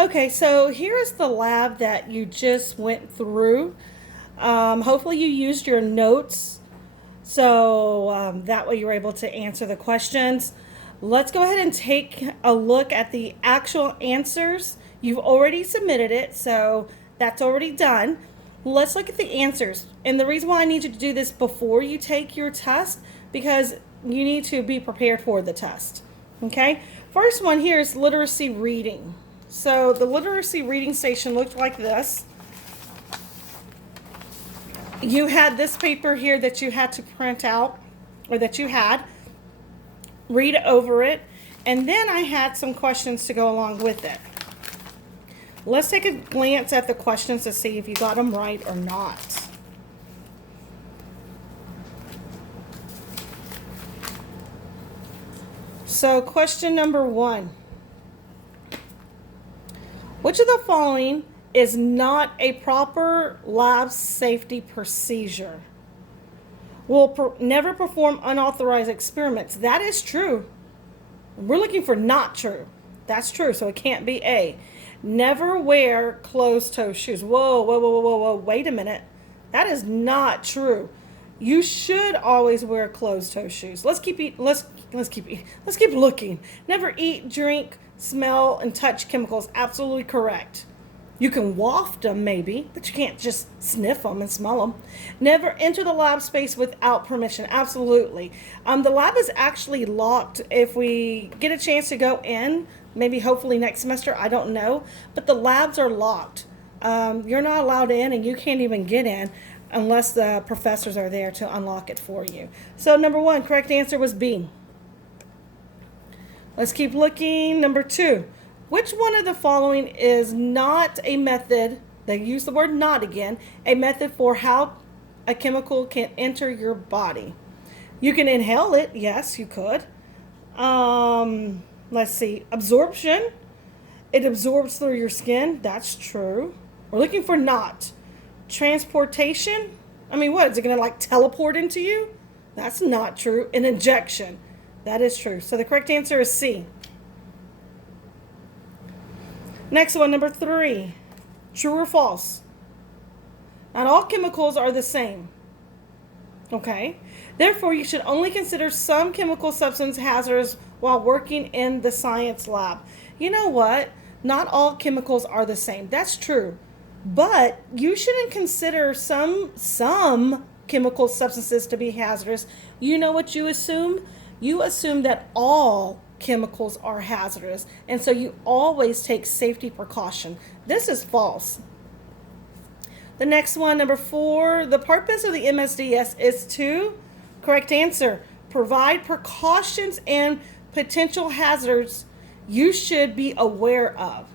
Okay, so here's the lab that you just went through. Hopefully you used your notes so that way you're able to answer the questions. Let's go ahead and take a look at the actual answers. You've already submitted it, so that's already done. Let's look at the answers. And the reason why I need you to do this before you take your test, because you need to be prepared for the test. Okay? First one here is literacy reading. So the literacy reading station looked like this. You had this paper here that you had to print out, or that you had, read over it, and then I had some questions to go along with it. Let's take a glance at the questions to see if you got them right or not. So question number 1. Which of the following is not a proper lab safety procedure? Will never perform unauthorized experiments. That is true. We're looking for not true. That's true, so it can't be A. Never wear closed-toe shoes. Whoa, whoa, whoa, whoa, whoa, wait a minute. That is not true. You should always wear closed-toe shoes. Let's keep looking. Never eat, drink, smell, and touch chemicals. Absolutely correct. You can waft them maybe, but you can't just sniff them and smell them. Never enter the lab space without permission. Absolutely. The lab is actually locked. If we get a chance to go in, maybe hopefully next semester, I don't know, but the labs are locked. You're not allowed in, and you can't even get in unless the professors are there to unlock it for you. So number 1, correct answer was B. Let's keep looking. Number 2, which one of the following is not a method, they use the word not again, a method for how a chemical can enter your body? You can inhale it. Yes, you could. Let's see. Absorption. It absorbs through your skin. That's true. We're looking for not. Transportation. I mean, what? Is it going to like teleport into you? That's not true. An injection. That is true. So the correct answer is C. Next one, number 3. True or false? Not all chemicals are the same. Okay. Therefore, you should only consider some chemical substance hazardous while working in the science lab. You know what? Not all chemicals are the same. That's true. But you shouldn't consider some chemical substances to be hazardous. You know what you assume? You assume that all chemicals are hazardous, and so you always take safety precaution. This is false. The next one, number 4, the purpose of the MSDS is to, correct answer, provide precautions and potential hazards you should be aware of.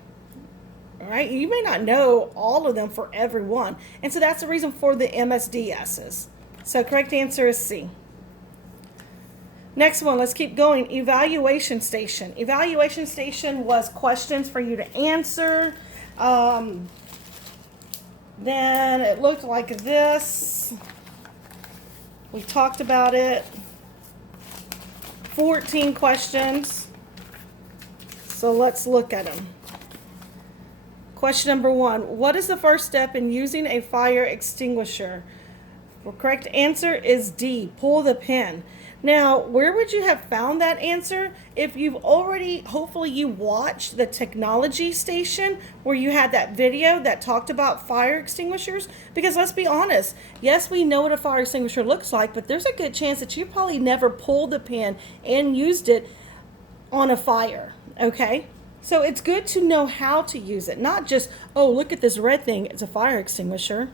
All right, you may not know all of them for everyone, and so that's the reason for the MSDSs. So correct answer is C. Next one, let's keep going. Evaluation station. Evaluation station was questions for you to answer. Then it looked like this. We talked about it. 14 questions. So let's look at them. Question number 1. What is the first step in using a fire extinguisher? The correct answer is D. Pull the pin. Now, where would you have found that answer? If you've already, hopefully you watched the technology station where you had that video that talked about fire extinguishers. Because let's be honest, yes, we know what a fire extinguisher looks like, but there's a good chance that you probably never pulled the pin and used it on a fire, okay? So it's good to know how to use it, not just, oh, look at this red thing, it's a fire extinguisher,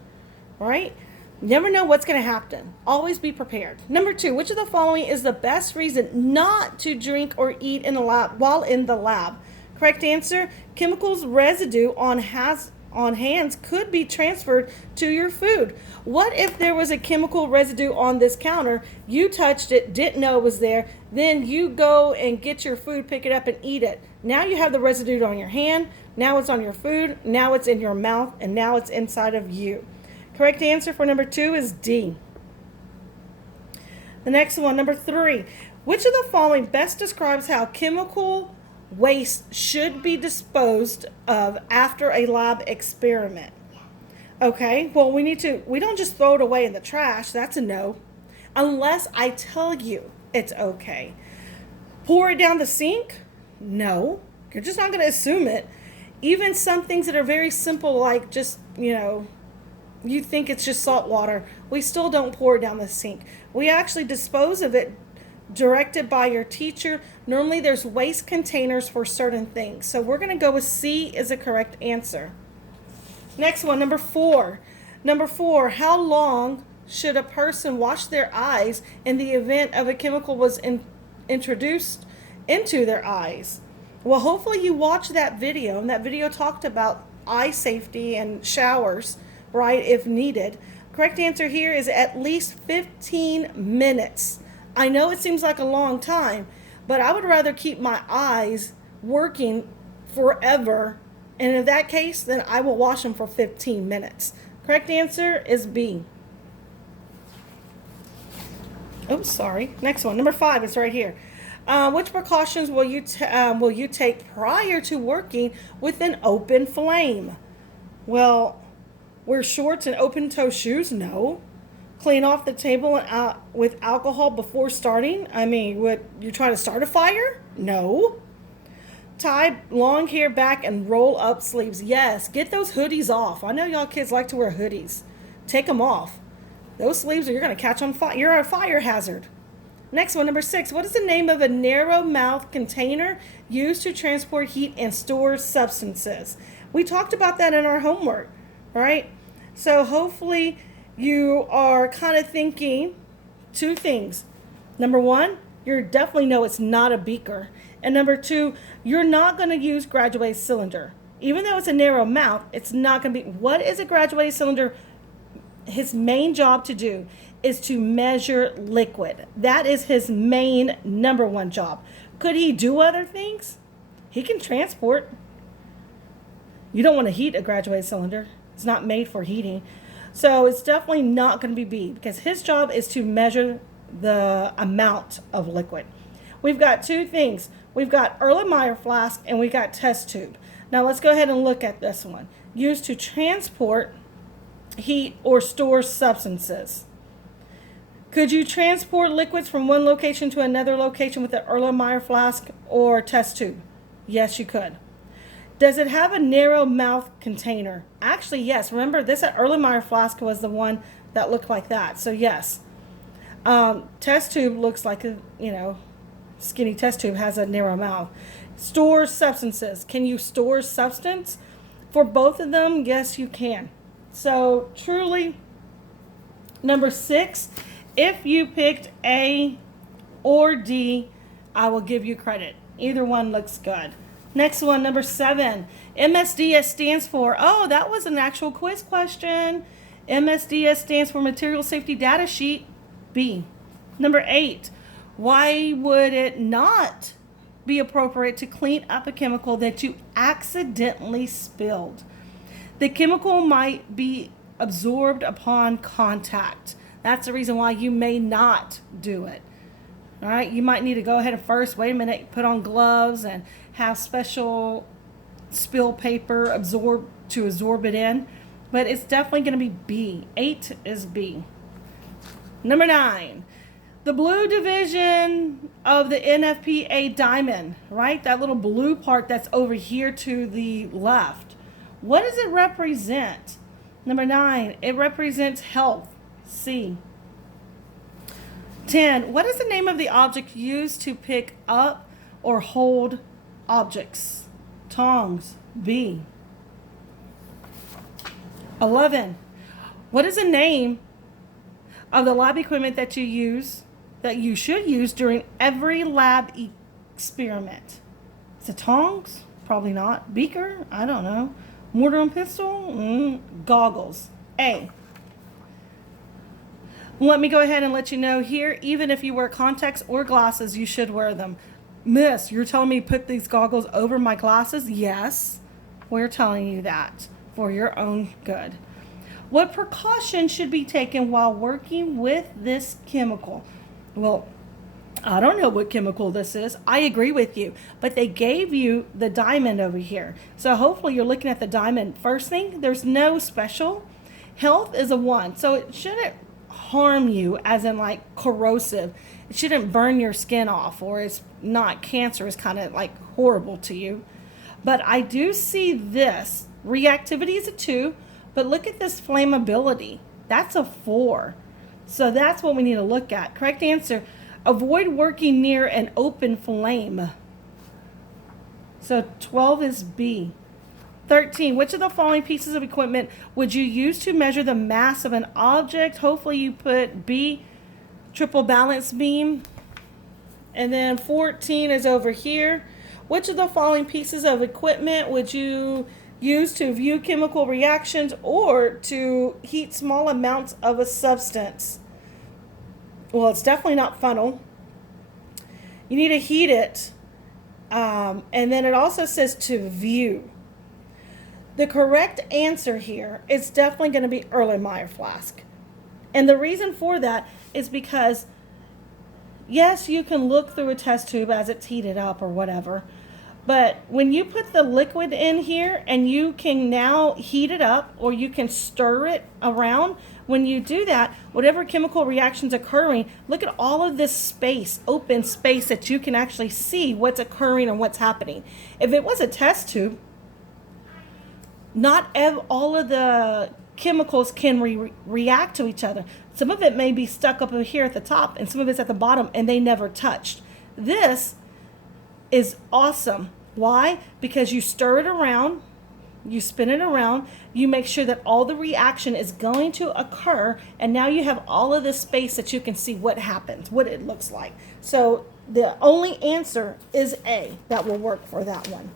right? You never know what's going to happen. Always be prepared. Number 2, which of the following is the best reason not to drink or eat in the lab while in the lab? Correct answer, chemicals residue on hands could be transferred to your food. What if there was a chemical residue on this counter, you touched it, didn't know it was there, then you go and get your food, pick it up and eat it. Now you have the residue on your hand, now it's on your food, now it's in your mouth, and now it's inside of you. Correct answer for number 2 is D. The next one, number 3. Which of the following best describes how chemical waste should be disposed of after a lab experiment? Okay, well, we don't just throw it away in the trash. That's a no. Unless I tell you it's okay. Pour it down the sink? No. You're just not going to assume it. Even some things that are very simple, like just, you think it's just salt water, we still don't pour it down the sink. We actually dispose of it directed by your teacher. Normally there's waste containers for certain things. So we're going to go with C is the correct answer. Next one, number 4. Number 4, how long should a person wash their eyes in the event of a chemical was introduced into their eyes? Well, hopefully you watched that video, and that video talked about eye safety and showers, right, if needed. Correct answer here is at least 15 minutes. I know it seems like a long time, but I would rather keep my eyes working forever. And in that case, then I will wash them for 15 minutes. Correct answer is B. Oh, sorry. Next one. Number 5 is right here. Which precautions will you take prior to working with an open flame? Well, wear shorts and open-toe shoes? No. Clean off the table with alcohol before starting? I mean, would you try to start a fire? No. Tie long hair back and roll up sleeves? Yes. Get those hoodies off. I know y'all kids like to wear hoodies. Take them off. Those sleeves, you're going to catch on fire. You're a fire hazard. Next one, number 6. What is the name of a narrow mouth container used to transport heat and store substances? We talked about that in our homework, right? So hopefully you are kind of thinking 2 things. Number 1, you definitely know it's not a beaker. And number 2, you're not going to use graduated cylinder. Even though it's a narrow mouth, it's not going to be. What is a graduated cylinder? His main job to do is to measure liquid. That is his main number 1 job. Could he do other things? He can transport. You don't want to heat a graduated cylinder. It's not made for heating. So it's definitely not going to be B, because his job is to measure the amount of liquid. We've got 2 things. We've got Erlenmeyer flask and we've got test tube. Now let's go ahead and look at this one. Used to transport heat or store substances. Could you transport liquids from one location to another location with an Erlenmeyer flask or test tube? Yes, you could. Does it have a narrow mouth container? Actually, yes. Remember, this Erlenmeyer flask was the one that looked like that. So yes. Test tube looks like a, skinny test tube has a narrow mouth. Store substances. Can you store substance? For both of them, yes, you can. So truly, number 6, if you picked A or D, I will give you credit. Either one looks good. Next one, number 7. MSDS stands for, that was an actual quiz question. MSDS stands for Material Safety Data Sheet. B. Number 8. Why would it not be appropriate to clean up a chemical that you accidentally spilled? The chemical might be absorbed upon contact. That's the reason why you may not do it. All right, you might need to go ahead and first, wait a minute, put on gloves and have special spill paper absorb it in. But it's definitely going to be B. 8 is B. Number 9. The blue division of the NFPA diamond, right? That little blue part that's over here to the left. What does it represent? Number 9, it represents health. C. 10, what is the name of the object used to pick up or hold objects? Tongs. B. 11, what is the name of the lab equipment that you should use during every lab experiment? Is it tongs? Probably not. Beaker? I don't know. Mortar and pestle? Goggles. A. Let me go ahead and let you know here, even if you wear contacts or glasses, you should wear them. Miss, you're telling me to put these goggles over my glasses? Yes, we're telling you that for your own good. What precautions should be taken while working with this chemical? Well, I don't know what chemical this is. I agree with you, but they gave you the diamond over here. So hopefully you're looking at the diamond. First thing, there's no special. Health is a 1, so it shouldn't harm you as in like corrosive. It shouldn't burn your skin off, or it's not cancerous, kind of like horrible to you. But I do see this. Reactivity is a 2, but look at this flammability. That's a 4. So that's what we need to look at. Correct answer, avoid working near an open flame. So 12 is B. 13, which of the following pieces of equipment would you use to measure the mass of an object? Hopefully you put B, triple balance beam. And then 14 is over here. Which of the following pieces of equipment would you use to view chemical reactions or to heat small amounts of a substance? Well, it's definitely not funnel. You need to heat it. And then it also says to view. The correct answer here is definitely going to be Erlenmeyer flask. And the reason for that is because, yes, you can look through a test tube as it's heated up or whatever. But when you put the liquid in here and you can now heat it up or you can stir it around, when you do that, whatever chemical reaction's occurring, look at all of this space, open space that you can actually see what's occurring and what's happening. If it was a test tube, not all of the chemicals can react to each other. Some of it may be stuck up here at the top and some of it's at the bottom and they never touched. This is awesome. Why? Because you stir it around, you spin it around, you make sure that all the reaction is going to occur, and now you have all of this space that you can see what happens, what it looks like. So the only answer is A. That will work for that one.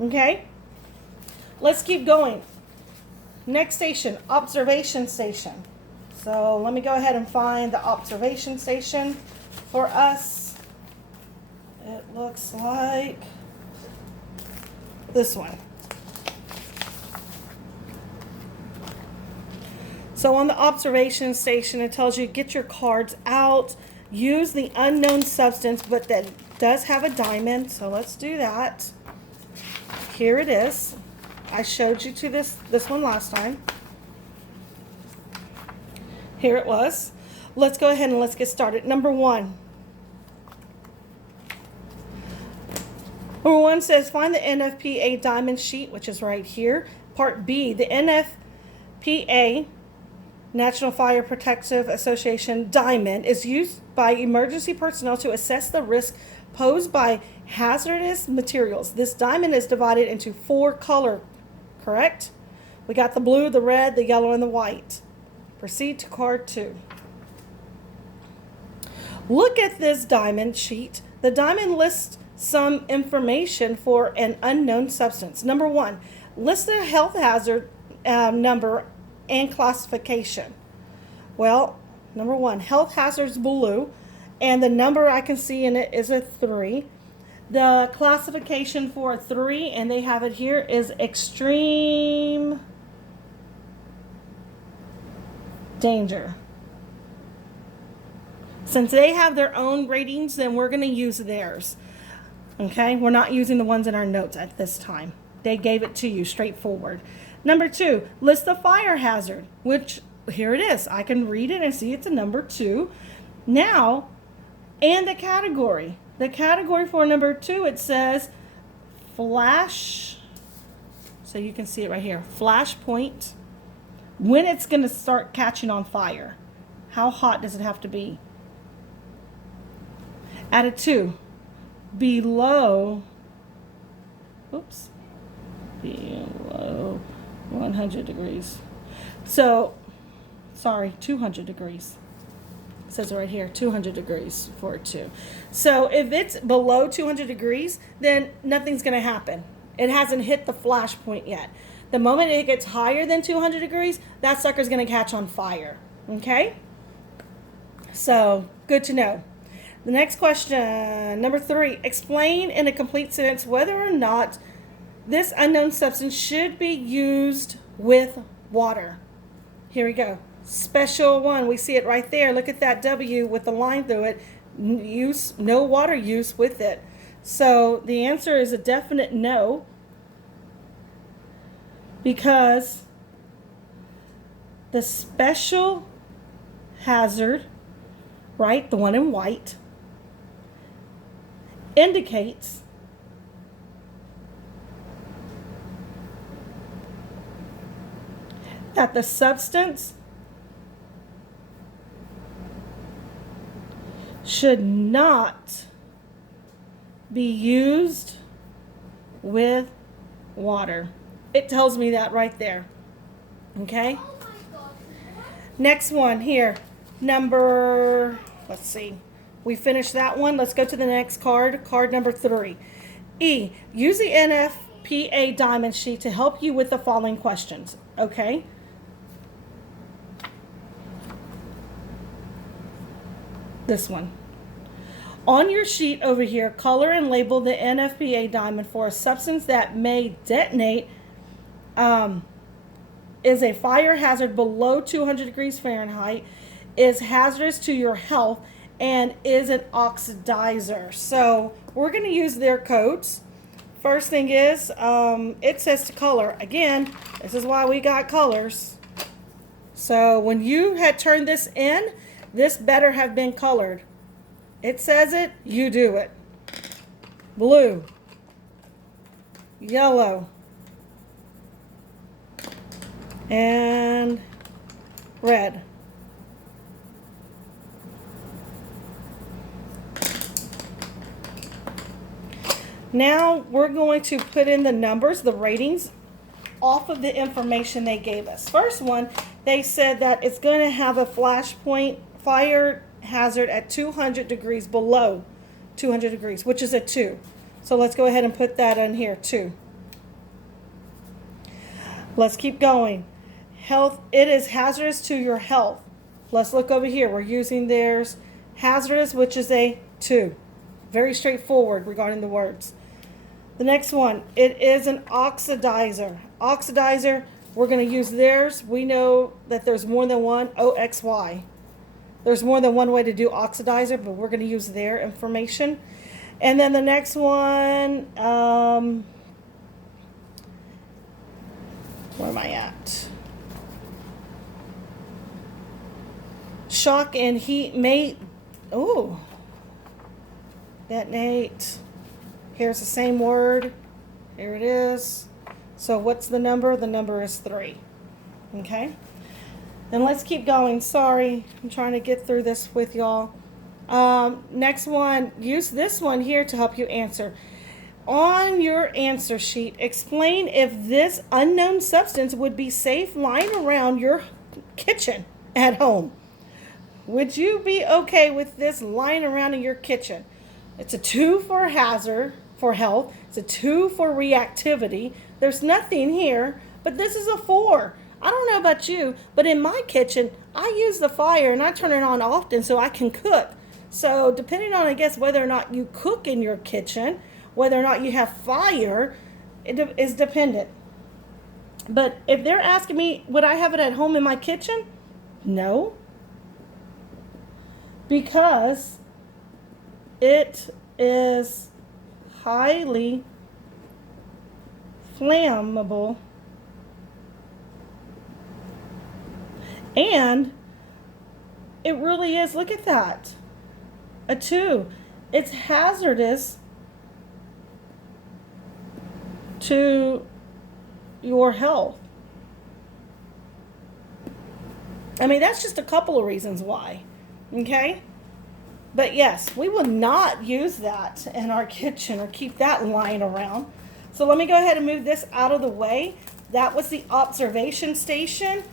Okay? Let's keep going. Next station, observation station. So let me go ahead and find the observation station for us. It looks like this one. So on the observation station, it tells you get your cards out, use the unknown substance, but that does have a diamond. So let's do that. Here it is. I showed you to this one last time. Here it was. Let's go ahead and let's get started. Number 1. Number 1 says find the NFPA diamond sheet, which is right here. Part B, the NFPA, National Fire Protective Association diamond, is used by emergency personnel to assess the risk posed by hazardous materials. This diamond is divided into 4 colors. Correct? We got the blue, the red, the yellow, and the white. Proceed to card 2. Look at this diamond sheet. The diamond lists some information for an unknown substance. Number 1, list the health hazard number and classification. Well, number 1, health hazard's blue, and the number I can see in it is a 3. The classification for a 3, and they have it here, is extreme danger. Since they have their own ratings, then we're going to use theirs. Okay? We're not using the ones in our notes at this time. They gave it to you straightforward. Number 2, list the fire hazard, which here it is. I can read it and see it's a number 2. Now, and the category. The category for number 2, it says flash, so you can see it right here, flash point, when it's going to start catching on fire. How hot does it have to be? At a 2, below 100 degrees. So, sorry, 200 degrees. It says right here, 200 degrees for a 2. So if it's below 200 degrees, then nothing's going to happen. It hasn't hit the flash point yet. The moment it gets higher than 200 degrees, that sucker's going to catch on fire. Okay? So, good to know. The next question, number 3, explain in a complete sentence whether or not this unknown substance should be used with water. Here we go. Special 1, we see it right there. Look at that W with the line through it. no water use with it. So the answer is a definite no, because the special hazard, right, the one in white, indicates that the substance should not be used with water. It tells me that right there. Okay? Next one here. Let's see. We finished that one. Let's go to the next card. Card number 3. E. Use the NFPA diamond sheet to help you with the following questions. Okay? This one. On your sheet over here, color and label the NFPA diamond for a substance that may detonate, is a fire hazard below 200 degrees Fahrenheit, is hazardous to your health, and is an oxidizer. So we're going to use their codes. First thing is, it says to color. Again, this is why we got colors. So when you had turned this in, this better have been colored. It says it, you do it. Blue, yellow, and red. Now we're going to put in the numbers, the ratings, off of the information they gave us. First one, they said that it's going to have a flashpoint fire hazard at 200 degrees, below 200 degrees, which is a 2. So let's go ahead and put that in here, 2. Let's keep going. Health, it is hazardous to your health. Let's look over here. We're using theirs hazardous, which is a 2. Very straightforward regarding the words. The next one, it is an oxidizer. Oxidizer, we're going to use theirs. We know that there's more than one, OXY. There's more than one way to do oxidizer, but we're going to use their information. And then the next one, where am I at? Shock and heat may, detonate. Here's the same word. Here it is. So what's the number? The number is 3. Okay? And let's keep going. Sorry, I'm trying to get through this with y'all. Next one, use this one here to help you answer. On your answer sheet, explain if this unknown substance would be safe lying around your kitchen at home. Would you be okay with this lying around in your kitchen? It's a 2 for hazard, for health. It's a 2 for reactivity. There's nothing here, but this is a 4. I don't know about you, but in my kitchen, I use the fire and I turn it on often so I can cook. So depending on, I guess, whether or not you cook in your kitchen, whether or not you have fire, it is dependent. But if they're asking me, would I have it at home in my kitchen? No. Because it is highly flammable. And it really is, look at that, a 2. It's hazardous to your health. I mean, that's just a couple of reasons why, okay? But yes, we will not use that in our kitchen or keep that lying around. So let me go ahead and move this out of the way. That was the observation station.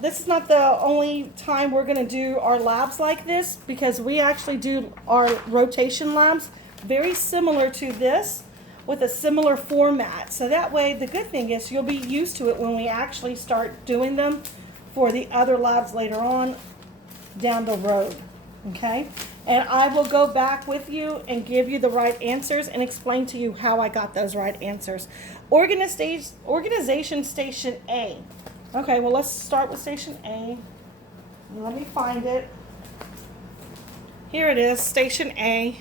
This is not the only time we're going to do our labs like this, because we actually do our rotation labs very similar to this with a similar format. So that way, the good thing is you'll be used to it when we actually start doing them for the other labs later on down the road. Okay? And I will go back with you and give you the right answers and explain to you how I got those right answers. Organization Station A. Okay, well, let's start with Station A. Let me find it. Here it is, Station A.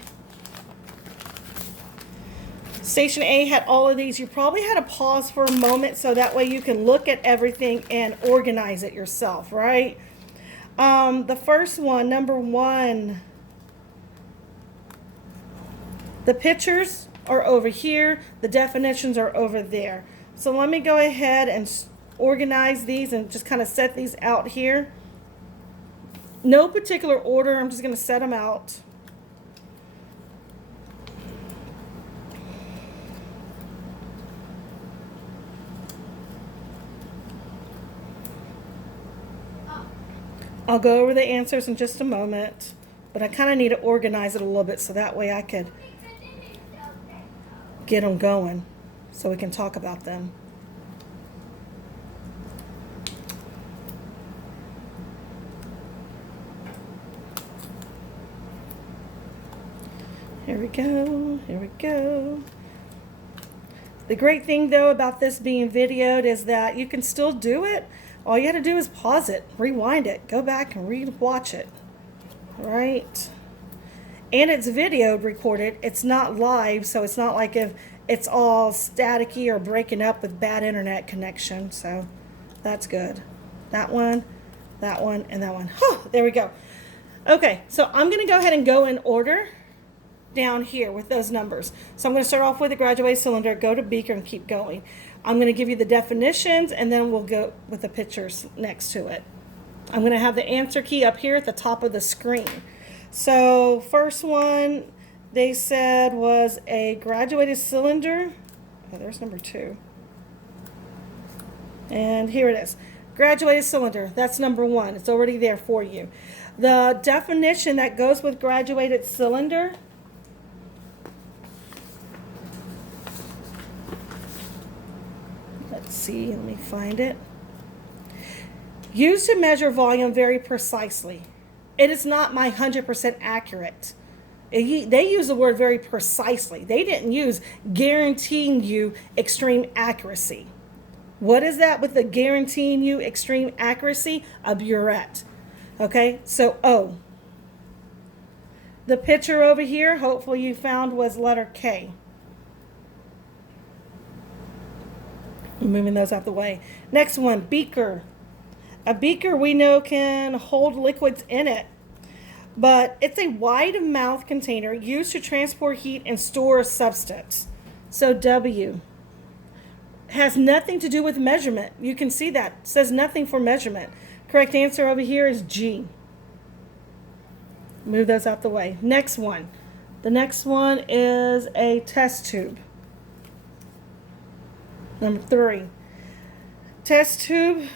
Station A had all of these. You probably had to pause for a moment so that way you can look at everything and organize it yourself, right? The first one, number 1, the pictures are over here. The definitions are over there. So let me go ahead and organize these and just kind of set these out here. No particular order. I'm just going to set them out. I'll go over the answers in just a moment, but I kind of need to organize it a little bit so that way I could get them going so we can talk about them. Here we go, here we go. The great thing though about this being videoed is that you can still do it. All you have to do is pause it, rewind it, go back and re-watch it, right? And it's videoed, recorded. It's not live, so it's not like if it's all staticky or breaking up with bad internet connection. So that's good. That one, and that one. There we go. Okay, so I'm going to go ahead and go in order down here with those numbers. So I'm going to start off with the graduated cylinder, go to beaker, and keep going. I'm going to give you the definitions, and then we'll go with the pictures next to it. I'm going to have the answer key up here at the top of the screen. So first one they said was a graduated cylinder. Oh, there's number 2. And here it is. Graduated cylinder. That's number 1. It's already there for you. The definition that goes with graduated cylinder . Let's see, let me find it. Used to measure volume very precisely. It is not my 100% accurate. They use the word very precisely. They didn't use guaranteeing you extreme accuracy. What is that with the guaranteeing you extreme accuracy? A burette. Okay, so O. The picture over here, hopefully you found, was letter K. Moving those out the way. Next one, beaker. A beaker we know can hold liquids in it, but it's a wide mouth container used to transport heat and store a substance. So W has nothing to do with measurement. You can see that. It says nothing for measurement. Correct answer over here is G. Move those out the way. Next one. The next one is a test tube. Number 3. Test tube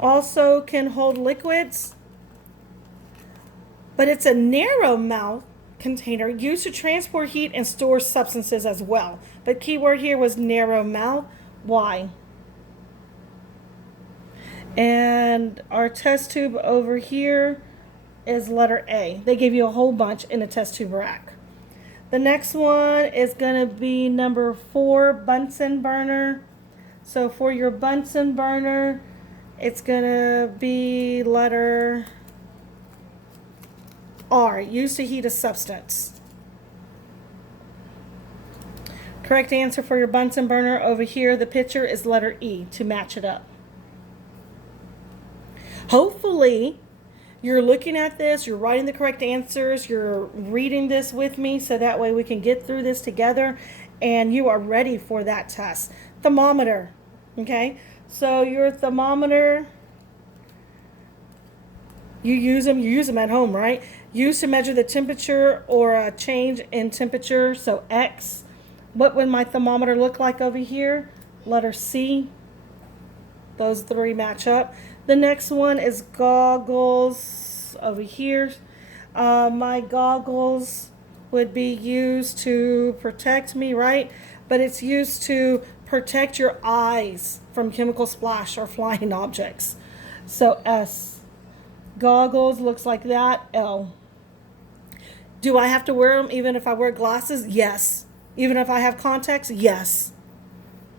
also can hold liquids, but it's a narrow mouth container used to transport heat and store substances as well. But keyword here was narrow mouth. Why? And our test tube over here is letter A. They gave you a whole bunch in a test tube rack. The next one is going to be number 4, Bunsen burner. So for your Bunsen burner, it's going to be letter R, used to heat a substance. Correct answer for your Bunsen burner over here, the picture, is letter E, to match it up. Hopefully, you're looking at this, you're writing the correct answers, you're reading this with me so that way we can get through this together and you are ready for that test. Thermometer, okay? So your thermometer, you use them at home, right? Used to measure the temperature or a change in temperature, so X. What would my thermometer look like over here? Letter C. Those 3 match up. The next one is goggles over here. My goggles would be used to protect me, right? But it's used to protect your eyes from chemical splash or flying objects. So S. Goggles looks like that. L. Do I have to wear them even if I wear glasses? Yes. Even if I have contacts? Yes.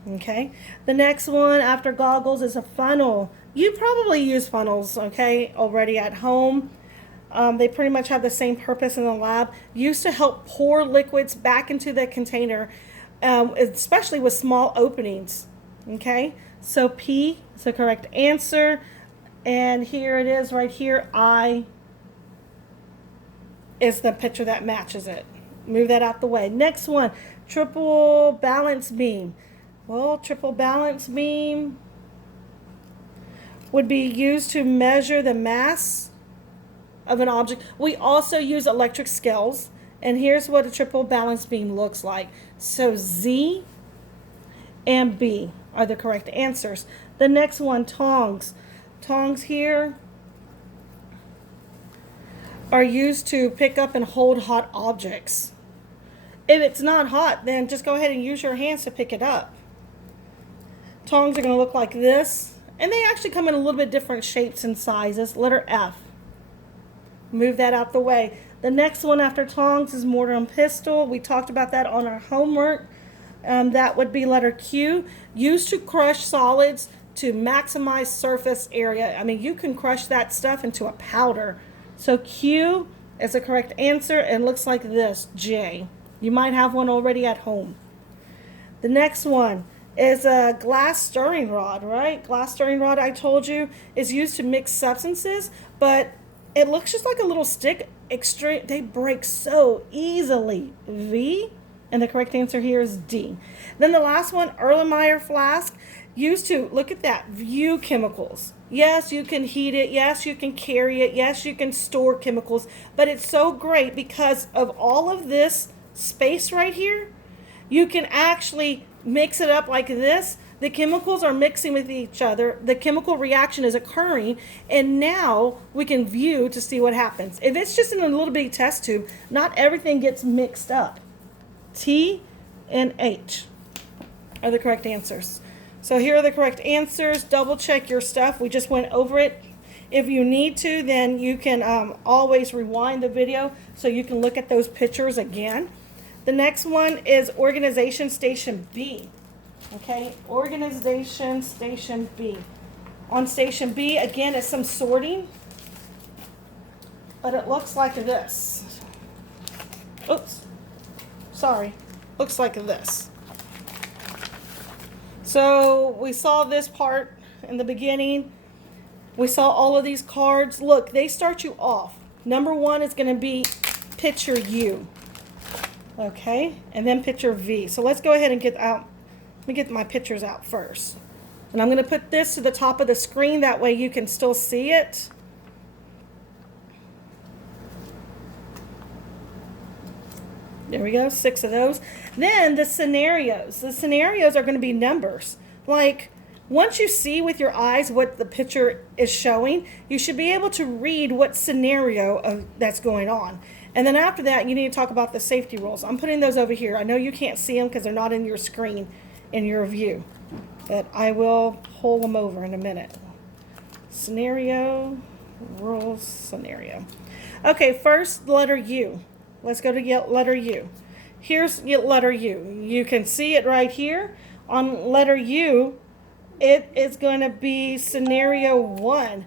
Okay. The next one after goggles is a funnel. You probably use funnels, okay, already at home. They pretty much have the same purpose in the lab. Used to help pour liquids back into the container, especially with small openings. Okay, so P is the correct answer. And here it is right here. I is the picture that matches it. Move that out the way. Next one, triple balance beam. Well, triple balance beam would be used to measure the mass of an object. We also use electric scales. And here's what a triple balance beam looks like. So Z and B are the correct answers. The next one, tongs. Tongs here are used to pick up and hold hot objects. If it's not hot, then just go ahead and use your hands to pick it up. Tongs are going to look like this, and they actually come in a little bit different shapes and sizes. Letter F. Move that out the way. The next one after tongs is mortar and pestle. We talked about that on our homework. That would be letter Q. Used to crush solids to maximize surface area. I mean, you can crush that stuff into a powder. So Q is the correct answer, and looks like this, J. You might have one already at home. The next one is a glass stirring rod, right? Glass stirring rod, I told you, is used to mix substances, but it looks just like a little stick. They break so easily. V, and the correct answer here is D. Then the last one, Erlenmeyer flask, used to, look at that, view chemicals. Yes, you can heat it. Yes, you can carry it. Yes, you can store chemicals. But it's so great because of all of this space right here. You can actually mix it up like this. The chemicals are mixing with each other. The chemical reaction is occurring. And now we can view to see what happens. If it's just in a little bitty test tube, not everything gets mixed up. T and H are the correct answers. So here are the correct answers. Double check your stuff. We just went over it. If you need to, then you can always rewind the video so you can look at those pictures again. The next one is Organization Station B. Okay, Organization Station B. On Station B, again, is some sorting, but it looks like this. Oops, sorry, looks like this. So we saw this part in the beginning. We saw all of these cards. Look, they start you off. Number one is going to be picture U. Okay, and then picture V. So let's go ahead and get out. Let me get my pictures out first. And I'm going to put this to the top of the screen. That way you can still see it. There we go, 6 of those. Then the scenarios. The scenarios are going to be numbers. Like, once you see with your eyes what the picture is showing, you should be able to read what scenario that's going on. And then after that, you need to talk about the safety rules. I'm putting those over here. I know you can't see them because they're not in your screen, in your view. But I will pull them over in a minute. Scenario, rules, scenario. Okay, first, letter U. Let's go to letter U. Here's letter U. You can see it right here. On letter U, it is going to be scenario 1.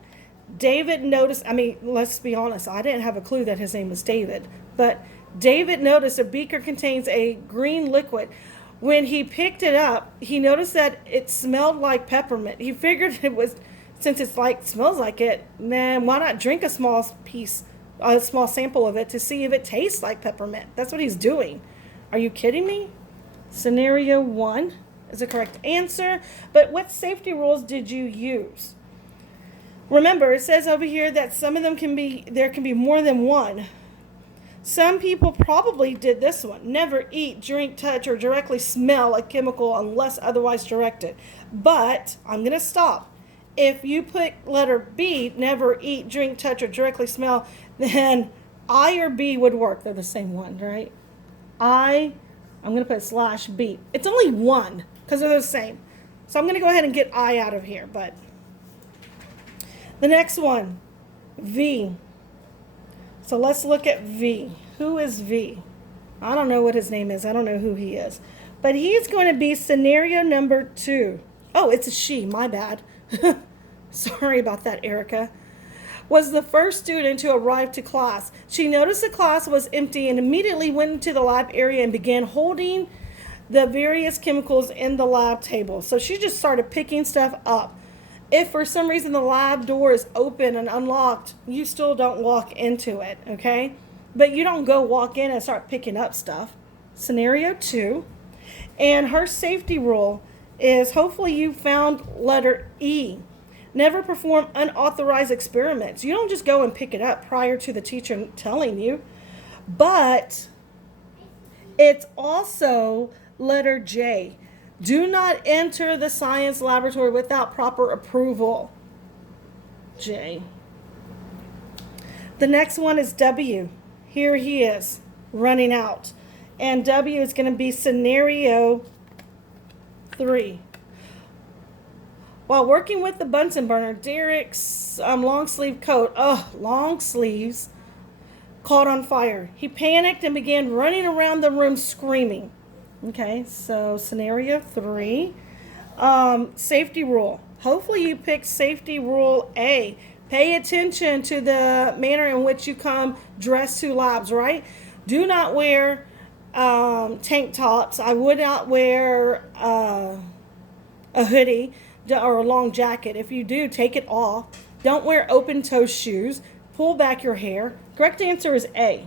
David noticed, I mean, let's be honest, I didn't have a clue that his name was David. But David noticed a beaker contains a green liquid. When he picked it up, he noticed that it smelled like peppermint. He figured it was, since it's like, smells like it, man, why not drink a small sample of it to see if it tastes like peppermint. That's what he's doing. Are you kidding me? Scenario 1 is the correct answer. But what safety rules did you use? Remember, it says over here that some of them there can be more than one. Some people probably did this one. Never eat, drink, touch, or directly smell a chemical unless otherwise directed. But I'm going to stop. If you put letter B, never eat, drink, touch, or directly smell, then I or B would work. They're the same one, right? I'm going to put /B. It's only one because they're the same. So I'm going to go ahead and get I out of here. But the next one, V. So let's look at V. Who is V? I don't know what his name is. I don't know who he is. But he's going to be scenario number 2. Oh, it's a she. My bad. Sorry about that, Erica. was the first student to arrive to class. She noticed the class was empty and immediately went into the lab area and began holding the various chemicals in the lab table. So she just started picking stuff up. If for some reason the lab door is open and unlocked, you still don't walk into it, okay? But you don't go walk in and start picking up stuff. Scenario 2. And her safety rule is, hopefully you found letter E. Never perform unauthorized experiments. You don't just go and pick it up prior to the teacher telling you. But it's also letter J. Do not enter the science laboratory without proper approval. J. The next one is W. Here he is, running out. And W is going to be scenario 3. While working with the Bunsen burner, Derek's long sleeve coat, long sleeves, caught on fire. He panicked and began running around the room screaming. Okay, so scenario 3. Safety rule. Hopefully you picked safety rule A. Pay attention to the manner in which you come dressed to labs, right? Do not wear tank tops. I would not wear a hoodie or a long jacket. If you do, take it off. Don't wear open-toe shoes. Pull back your hair. Correct answer is A.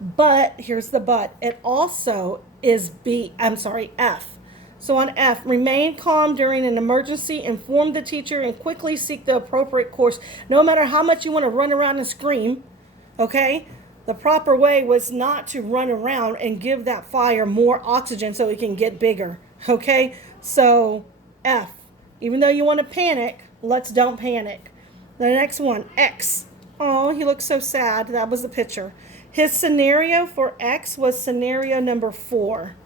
But here's the but. It also is F. So on F, remain calm during an emergency, inform the teacher, and quickly seek the appropriate course. No matter how much you want to run around and scream, okay? The proper way was not to run around and give that fire more oxygen so it can get bigger, okay? So F, even though you want to panic, don't panic. The next one, X. Oh, he looks so sad. That was the picture. His scenario for X was scenario number 4.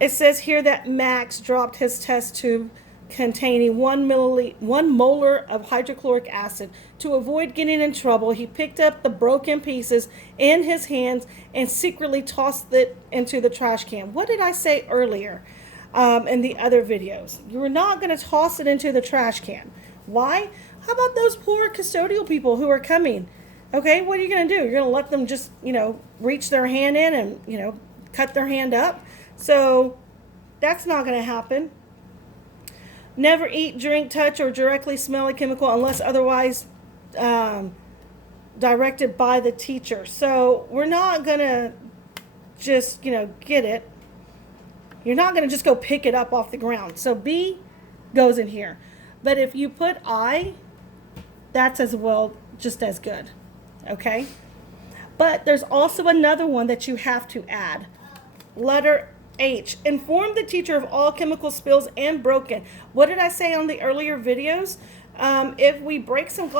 It says here that Max dropped his test tube containing 1 molar of hydrochloric acid. To avoid getting in trouble, he picked up the broken pieces in his hands and secretly tossed it into the trash can. What did I say earlier in the other videos? You were not going to toss it into the trash can. Why? How about those poor custodial people who are coming? Okay, what are you going to do? You're going to let them just, reach their hand in and, cut their hand up? So that's not going to happen. Never eat, drink, touch, or directly smell a chemical unless otherwise directed by the teacher. So we're not going to just, get it. You're not going to just go pick it up off the ground. So B goes in here. But if you put I, that's as well, just as good. Okay? But there's also another one that you have to add. Letter H. Inform the teacher of all chemical spills and broken. What did I say on the earlier videos? If we break some glass,